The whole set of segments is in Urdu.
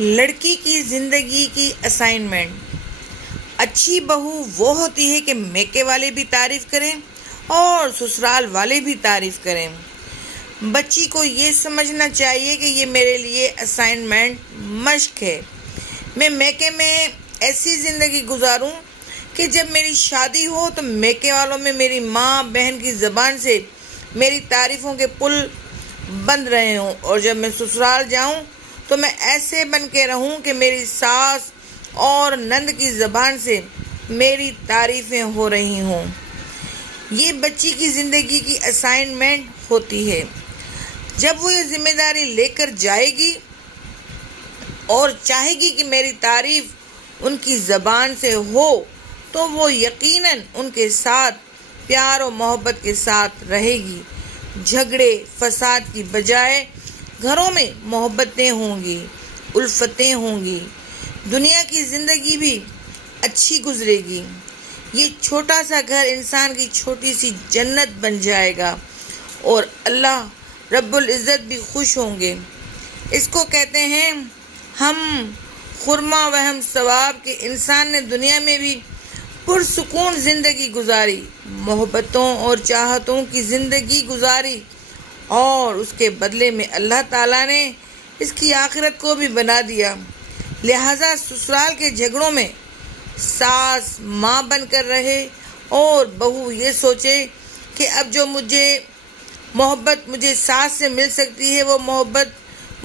لڑکی کی زندگی کی اسائنمنٹ۔ اچھی بہو وہ ہوتی ہے کہ میکے والے بھی تعریف کریں اور سسرال والے بھی تعریف کریں۔ بچی کو یہ سمجھنا چاہیے کہ یہ میرے لیے اسائنمنٹ مشق ہے۔ میں میکے میں ایسی زندگی گزاروں کہ جب میری شادی ہو تو میکے والوں میں میری ماں بہن کی زبان سے میری تعریفوں کے پل بند رہے ہوں، اور جب میں سسرال جاؤں تو میں ایسے بن کے رہوں کہ میری ساس اور نند کی زبان سے میری تعریفیں ہو رہی ہوں۔ یہ بچی کی زندگی کی اسائنمنٹ ہوتی ہے۔ جب وہ یہ ذمہ داری لے کر جائے گی اور چاہے گی کہ میری تعریف ان کی زبان سے ہو تو وہ یقیناً ان کے ساتھ پیار و محبت کے ساتھ رہے گی۔ جھگڑے فساد کی بجائے گھروں میں محبتیں ہوں گی، الفتیں ہوں گی، دنیا کی زندگی بھی اچھی گزرے گی۔ یہ چھوٹا سا گھر انسان کی چھوٹی سی جنت بن جائے گا اور اللہ رب العزت بھی خوش ہوں گے۔ اس کو کہتے ہیں ہم خرما و ہم ثواب، کہ انسان نے دنیا میں بھی پرسکون زندگی گزاری، محبتوں اور چاہتوں کی زندگی گزاری، اور اس کے بدلے میں اللہ تعالیٰ نے اس کی آخرت کو بھی بنا دیا۔ لہٰذا سسرال کے جھگڑوں میں ساس ماں بن کر رہے اور بہو یہ سوچے کہ اب جو محبت مجھے ساس سے مل سکتی ہے وہ محبت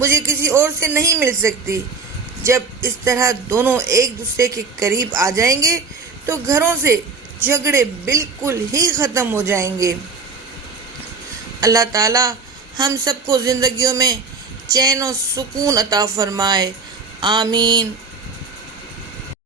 مجھے کسی اور سے نہیں مل سکتی۔ جب اس طرح دونوں ایک دوسرے کے قریب آ جائیں گے تو گھروں سے جھگڑے بالکل ہی ختم ہو جائیں گے۔ اللہ تعالیٰ ہم سب کو زندگیوں میں چین و سکون عطا فرمائے، آمین۔